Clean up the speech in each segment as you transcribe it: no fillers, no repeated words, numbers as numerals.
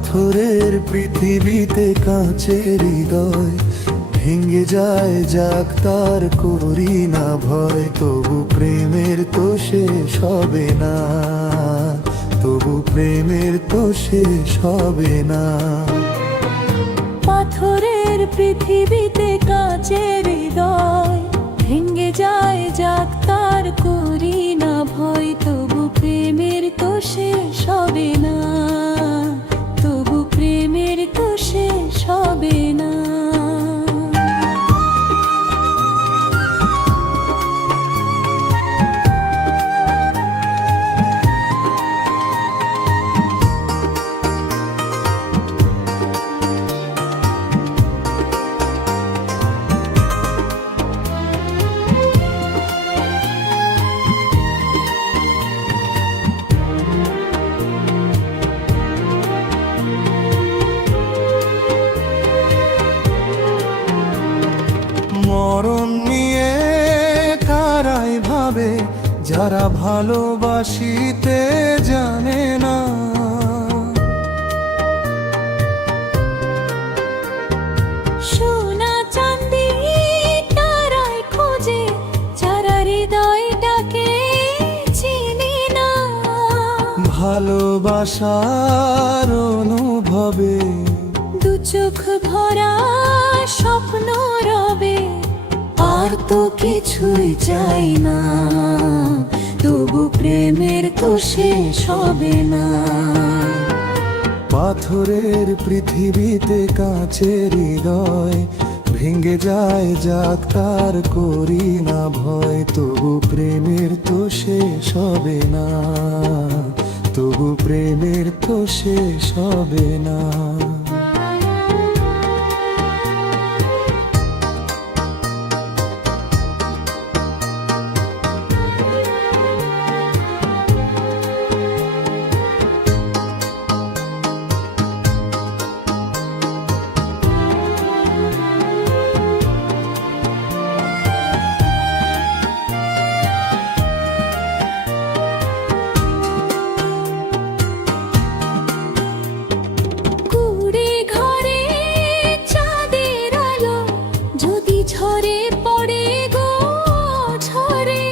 পাথরের পৃথিবীতে কাঁচের হৃদয় ভেঙে যায়, যাক তার করি না ভয়। তবু প্রেমের তো শেষ হবে না, তবু প্রেমের তো শেষ হবে না। পাথরের পৃথিবীতে কাঁচের হৃদয় ভেঙে যায়, যাক তার করি না ভয়। তবু প্রেমের তো শেষ হবে না, তবু প্রেমের তো শেষ হবে না। মরণ নিয়ে কারাই ভাবে, যারা ভালোবাসিতে জানে না। সোনা চাঁদি তারাই খোঁজে, যারা হৃদয়টাকে চিনে না। ভালোবাসার অনুভবে দু চোখ ভরা স্বপ্ন রবে, আর তো কিছুই চাই না। তবু প্রেমের তো শেষ হবে না। পাথরের পৃথিবীতে কাঁচের হৃদয় ভেঙে যায়, যাক তার করি না ভয়। তবু প্রেমের তো শেষ হবে না, তবু প্রেমের তো শেষ হবে না। কুড়ে ঘরে চাঁদের আলো যদি ঝরে পড়ে গো ঝরে,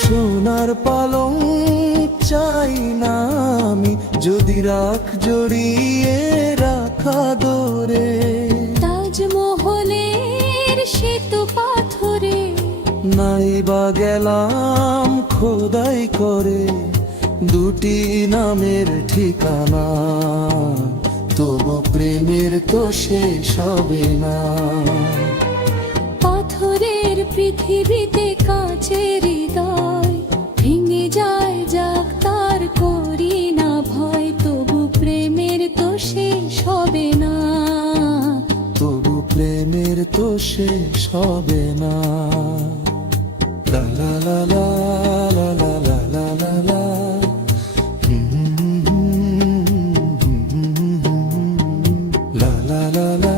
সোনার পালঙ্ক চাই না আমি, যদি রাখ জড়িয়ে রাখা দোরে। তাজমহলের শ্বেত পাথরে নাই বা গেলাম খোদাই করে দুটি নামের ঠিকানা, তবু প্রেমের তো শেষ হবে না। পাথরের পৃথিবীতে কাঁচের হৃদয় ভেঙে যায়, যাক তার করি না ভয়। তবু প্রেমের তো শেষ হবে না, তবু প্রেমের তো শেষ হবে না। লা লা লা লা লা লা লা লা লা লা। La la la la